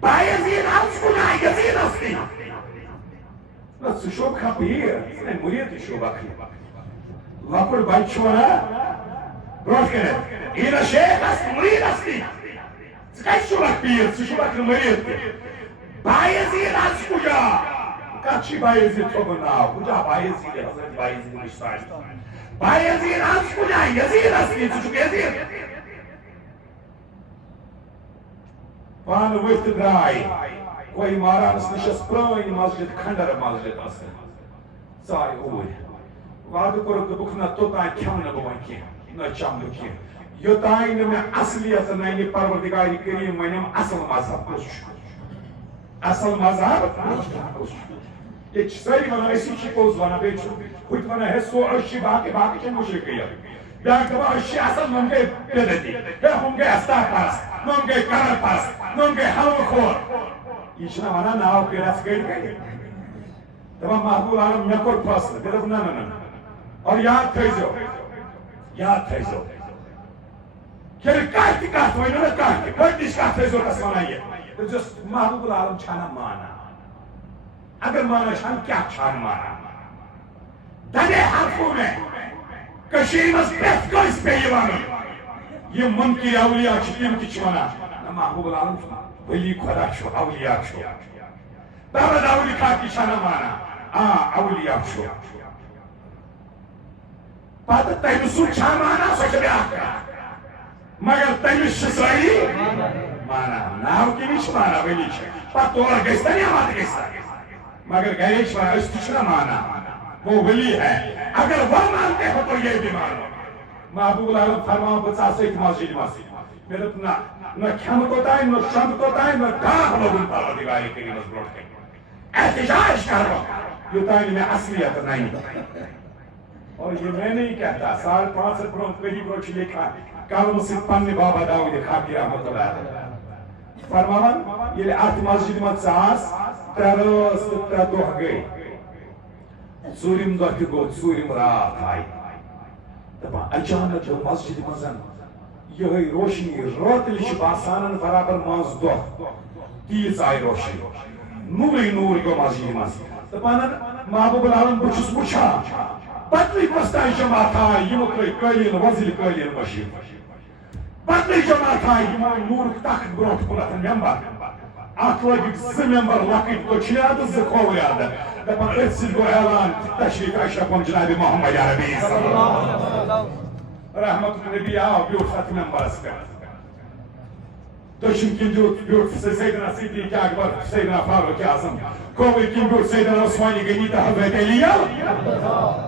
بایزید اصلی یزید اصلی ژٕ شوبکھا پیٖر ژٕ نے مرید تہِ شوبکھ لۄکُٹ بچہِ چھُ ونان برٛونٛٹھ کَنٮ۪تھ یی نہ شیخس مرید اصلی ژٕ کتہِ شوبکھ پیٖر ژٕ شوبکھ نہٕ مرید تہِ بایزید اصلی کُجا کتھ چھُے بایزید تھوٚومُت ناو کُجا بایزید حضرت بایزید بِشتاری بایزید اصلی کُجا یزید اصلی ژٕ چھُکھ یزید پانہٕ ؤتھۍ تہٕ درٛاے کوی مہرانس نِش ٲس پرٛٲنۍ مسجد کھنڈر مسجد ٲسٕن ژاے اوٗرۍ وعدٕ کوٚرُکھ دوٚپُکھ نہ توٚتانۍ کھٮ۪مہٕ نہٕ بہٕ وۄنۍ کینٛہہ نہ چمہٕ بہٕ کینٛہہ یوٚتانۍ نہٕ مےٚ اصلیت ننہِ پروردگارِ کریٖم وَنیٚم اصل مذہب کُس چھُ اصل مذہب کُس چھُ ییٚتہِ چھِ سٲری ونان أسی چھِ پوٚز ونان بیٚیہِ چھُ ہُتہِ ونان ہے سو أسۍ چھِ باقٕے باقٕے چھِ مُشرِکٕے بیٛاکھ دپان أسۍ چھِ اصل نۄم گٔے بِدعتی ہے ہُم گٔے اَستار پرست نۄم گٔے قبر پرست نۄم گٔے حلوٕ خور یہِ چھِنہ ونان ناو کٔرِتھ گٔے کَتہِ دپان محبوب عالم مےٚ کوٚر فٲصلہٕ مےٚ دوٚپ نہ نہ نہ اور یاد تھٲیزیو ییٚلہِ کانٛہہ تہِ کتھ وَنیو نہ کانٛہہ تہِ گۄڈنِچ کتھ ٲسۍزیو تس ونان یہِ دٔپزیوس محبوب عالم چھَنہ مانان اگر مانان چھَنہٕ کیٛاہ چھَنہٕ مانان دَنے حلفو مےٚ کٔشیٖرِ منٛز پرٛٮ۪تھ کٲنٛسہِ پیٚیہِ وَنُن یِم مُنکِر اولیا چھِ تِم تہِ چھِ ونان نہ محبوب عالم چھُ ولی خۄدا چھُ اولیا چھُ دپان اولی کتھ تہِ چھَنہ مانان اولیا چھُ پتہٕ تٔمۍ سُنٛد چھا مانان سۄ چھِ بیٛاکھ کتھ مگر تٔمِس چھِ سٲری مانان ناو کٔمِس چھِ مانان ولی چھِ پتہٕ تورٕ گژھِ تہ نعمت گژھِ تہ مگر گرے چھِ ونان أسۍ تہِ چھِنہ مانان وہ ولی ہے اگر وہ مانتے ہو تو یہ بھی مانو محبوب عالم فرماو بہٕ ژاس أتھۍ مسجد منٛز مےٚ دوٚپ نہ کھٮ۪مہٕ توٚتانۍ نہ شۄنٛگہٕ توٚتانۍ نہ داغ لوگُن پروردگارِ کریٖمس برٛونٛٹھ کَنہِ احتجاج کرو یوٚتانۍ مےٚ اصلیت ننہِ اور یہ میں نہیں کہتا 550 برونٛہہ ؤری برونٛہہ چھُ لیکھان کلمہٕ سۭتۍ پننہِ بابا داوٗد خاکی رحمتُ اللہ علیہ فرماوان ییٚلہِ اتھ مسجد منٛز ژاس 3 رٲژ تہٕ 3 دۄہ گٔے ژوٗرِم دۄہ تہِ گوٚو ژوٗرِم راتھ آیہِ دپان اچانک گوٚو مسجد منٛز یِہٕے روشنی رٲتلہِ چھِ باسان برابر منٛز دۄہ تیٖژ آیہِ روشنی نوٗرٕے نوٗر گوٚو مسجد منٛز دپان محبوب العالم بہٕ چھُس وٕچھان بدلٕے کۄس تانۍ جماعت آیہِ یِمو ترٛٲے قٲلیٖن وۄزٕلۍ قٲلیٖن مٔشیٖد بدلٕے جماعت آیہِ یِمو نوٗرُک تخت برونٛٹھ کُنتھ ممبر اکھ لٲگِکھ 2 ممبر لۄکٕٹۍ کوچھِ تہٕ 2 کھوورِ دپان أتھۍ سۭتۍ گوٚو اعلان تشریٖف اشرف جنابِ محمد عربی Rahmetli Nebi Ağa bir Fatime Mbaras'ta. Döşüm kim bir Seyyidina Siddiq Akbar, Seyyidina Faruk Azam. Kovi kim bir Seyyidina Osmani Genita Hazreti Aliya.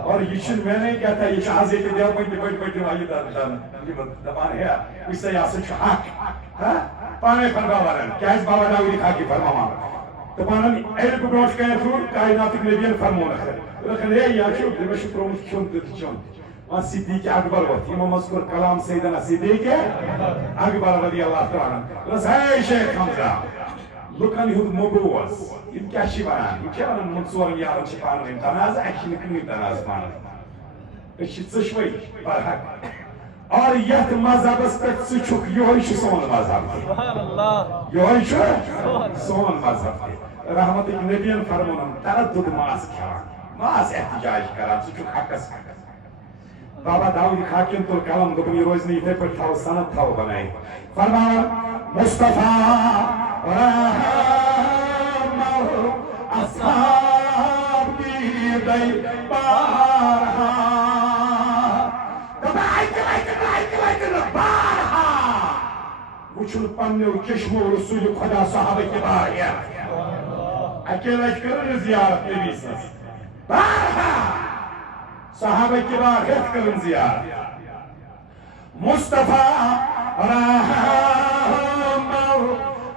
اور یہ چھن میں نے کہتا ہے یہ حضرت دیوبند بڑی والی دبان ہے اس سے یاسر چھ حق پانے فرماوان کیا اس بابا داوود خاکی فرماوان دبانن ایل کو بروش کہیں فرور کائنات نبیان فرمون ہے لیکن ہے یا چھو دے مش پرومس چھون تے چھون وہاں صدیق اکبر وقت امام مذکور کلام سیدنا صدیق اکبر رضی اللہ تعالی بس ہے شیخ حمزہ لکن ہود مبوز یہ کیا چھ ونان یہ کیا ونان منصور یارن چھ پانن تنازع اکشن کنی تنازع پانن اچھ ژشوئی برحق اور یہ مذہب اس پر ژچھک یہ سون مذہب یہ سون مذہب رحمت نبیان فرمون تردد ماس کھیوان ماس احتجاج کران ژچھک حقس بابا داود خاکین تو کلام دوپن یہ روز نہیں پر تھاو سند تھاو بنائی فرمان مصطفیٰ أصحاب دي بارها بارها وچن پنو چشمو رسول خدا صحابه كبار يا اكيد اشكرن زيارة نبي سنس بارها صحابه كبار يذكرن زيارة مصطفى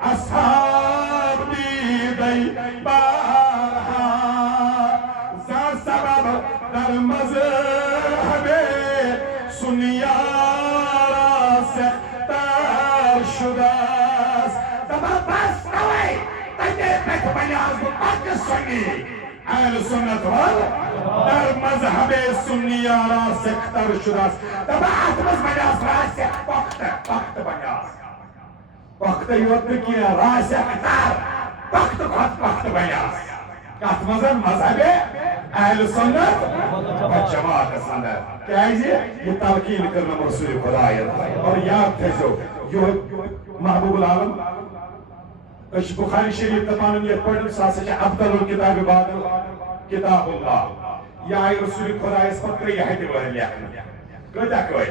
أصحاب دي بارها زار سبب در مذهب سنیا را سختر شده است دبا بس نوی تایده بیت بیاز بک سنی اهل سنت وال در مذهب سنیا را سختر شده است دبا اتمز بیاز را سخت وقت بیاز وقت یوت کیا راس اختار وقت بیاس کات مذہب مذہب اہل سنت و جماعت سنت کیازِ یہ تلقین کرنا رسول خدایت اور یاد تھیزو یہ محبوب العالم اش بخاری شریف تپانن یہ پڑھن ساسا چھ افضل الکتاب بعد کتاب اللہ یا رسول خدایت پر تری ہیتی وہی لیکن کتا کوئی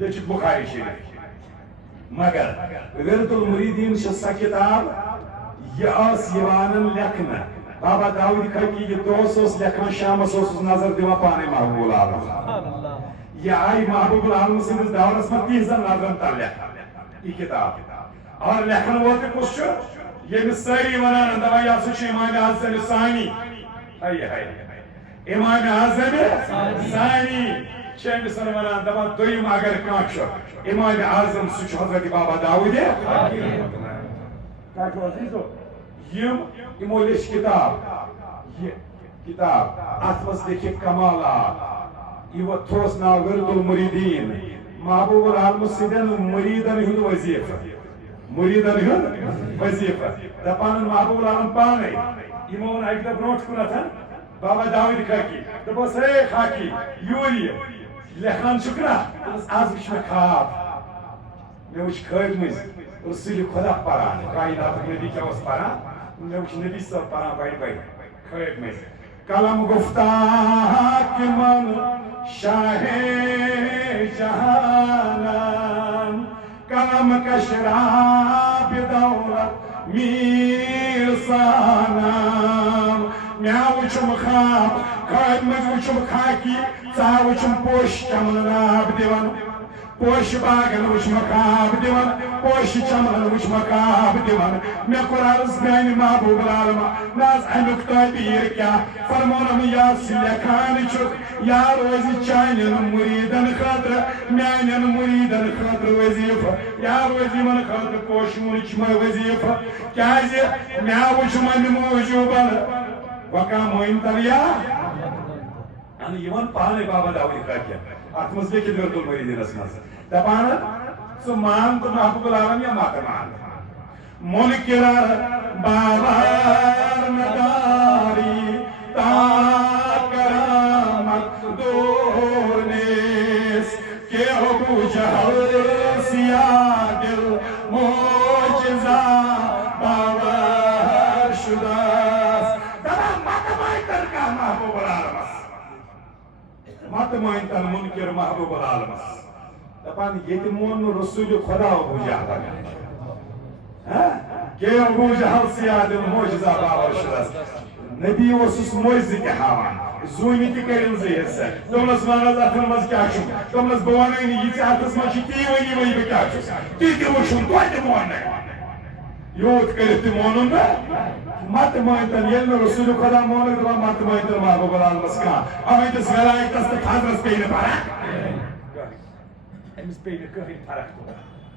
یہ چھ بخاری شریف مگر ورد المریدین شسا کتاب یہ آس یوانن لکھنا بابا داود خاکی یہ دوسوس لکھنا شامس اوسوس نظر دیوا پانے محبوب العالم یہ آئی محبوب العالم سندس دورس میں 30 نظر تا لکھ یہ کتاب اور لکھن وقت کس چھو یہ مساری ونان دوا یا سوچ امام اعظم ثانی امام اعظم ثانی چھ مثال ونان دوا دویم اگر کانچو امام اعظم سوچ حضرت بابا داود کاٹو عزیزو یم لیش کتاب اتمس دیکھیں کمالات یہ تھوس نا ورد المریدین محبوب العالم سدن مریدن ہند وظیفہ دپان محبوب العالم پانے یمون اک دہ برونٹ کنتھن بابا داود خاکی دپس ہے خاکی یوری لکھان چکنا آز وچ میں خواب میں وچ کھج مز رسول خدا پران کائنات نبی کیا اس پران میں وچ نبی صاحب پران بائی کھج مز کلم گفتہ کہ من شاہ جہانم کلم کا شراب دولت میر سانم میں وچم خواب کھج مز وچم خاکی ژا وچم پوش چمن ناب دیوان پوش باغن وچم خواب دیوان پوش چمن وچم خواب دیوان میں قرآن میان محبوب العالم ناز امیک تعبیر کیا فرمونم یا سلیکان چک یا روزی چانین مریدن خاطر میانین مریدن خاطر وظیفہ یا روزی من خاطر پوش منچم وظیفہ کیازِ میں وچم امی موجوبن وقام و انتریا یعنی یمن پانے بابا داود خاکی اتمس لیکن ورد المریدین اسمس دپانا سو مان تو محبوب العالم یا مات مان منکرار باور نداری تا کرامت دور نیس کہ ابو جہل سیاہ دل موجزہ باور شداس دبا مات مائتر کا محبوب العالم مت مانتن منکر محبوب العالمس دپان یہ مون رسول خدا ابو جہل کہ ابو جہل سیاد موجزہ بابر شرس نبی اوسس موجزہ تہ ہاوان زونی تہ کرن زیس تمس ونس اتن مز کیا چھ تمس بہ ونی یہ اتس مز تی ونی وی بہ کیا چھ تی تہ وچھن تو تہ مون یوت کرت مونن مت مانتن یل رسول خدا مون مت مانتن محبوب العالمس کا امیدس ولایتس تہ حضرت پہ فرق امس پہ کہیں فرق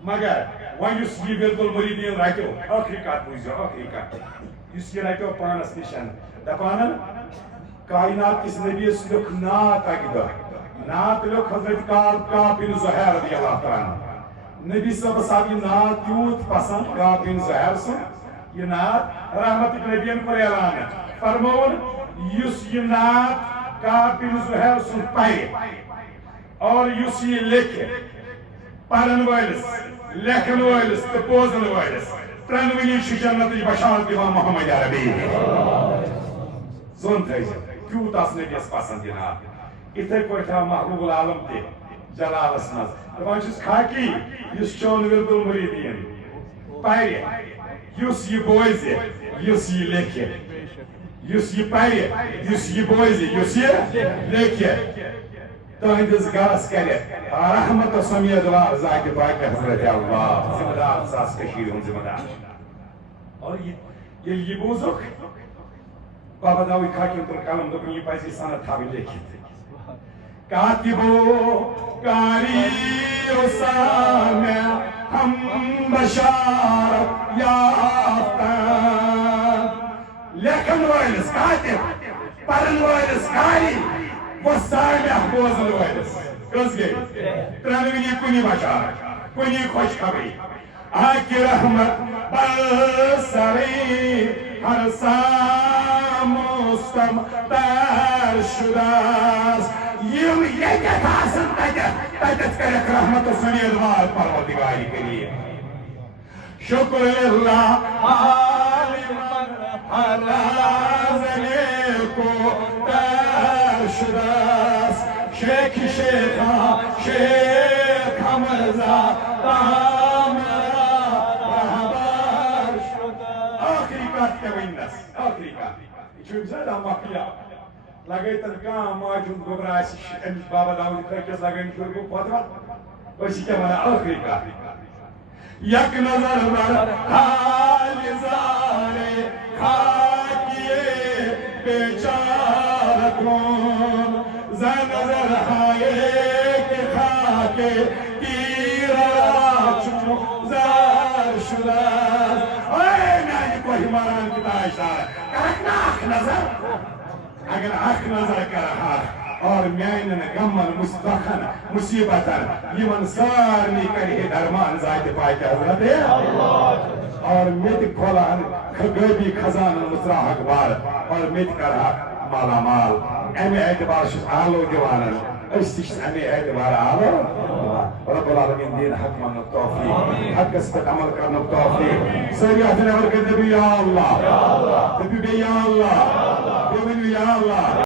مگر ون اس یہ ورد المریدین رٹو آخری کت بوزو آخری کت اس یہ رٹو پانس نشان دپان کائنات کس نبی لکھ نات اکہ دہ نات لکھ حضرت کعب بن زہیر رضی اللہ تعالیٰ نبی صاحب صاحب یہ نات تیوت پسند کعب بن زہیر سن یہ نات رحمت نبیین کو اعلان فرمون یس یہ نات کعب بن زہیر سن پائے اور یس یہ لکھے پرن والس لکھن والس تو بوزن والس ترنونی جنت بشارت دیوان محمد عربی زون تھے کیوت اس نبیس پسند یہ نات اتھے پٲٹھۍ محبوب العالم تہ جلالس مز دپان چھس کھاکی یس چون ورد المریدین پرِ یس یہ بوزِ یس یہ لیکھِ یس یہ پرِ یس یہ بوزِ یس یہ لیکھِ تہندس گرس کرِ رحمت و سمید وار ذات پاک حضرت اللہ ذمہ دار ساس کشیر ہن ذمہ دار اور یہ بوزک بابا داوی کھاکیم تر کلم دپن یہ پزِ سند تھاوٕنۍ لیکھِتھ کاتبو کاری سامع ہم بشارت یافتہ لیکن والس کاتب پرن والس کاری وہ سامع بوزن والس کس گئی ترنونی کنی بشارت کنی خوشخبری آکی رحمت بسری ہر ساموستم در شداس یم یکت آسن تجت کرک رحمت و سمید وار پروردگاری کریے شکر اللہ عالمان حرازنے کو در شداس شیخ شیخا شیخ حمزہ تامرا رہبر شداس آخری کات کے وینس آخری کات چھوٹ زیادہ مقیہ لگے تن کام ماجون گبرا امس بابا داود کس لگن شروع پتہ اسی کیا وانا آخری کا یک نظر بر حال زارے خاکیے بیچارہ کون زن نظر ہائے کہ خاکے تیرہ چنو زار شداز اے میں کوئی ماران کتا اشارہ کرکنا اخ نظر اگر اخ نظر کرہا اور میانن غمن مصطفن مصیبتن یمن سارنی کرے درمان ذات پاک حضرت اور میت کھولان غیبی خزان مصراح اخبار اور میت کرہا مالا مال امی اعتبار شد آلو دیوانن استش امی اعتبار آلو رب العالمین دین حق من التوفیق حق اسپت عمل کرنا التوفیق سریعتن عمل کرنے بھی یا اللہ نبی بھی یا اللہ یا اللہ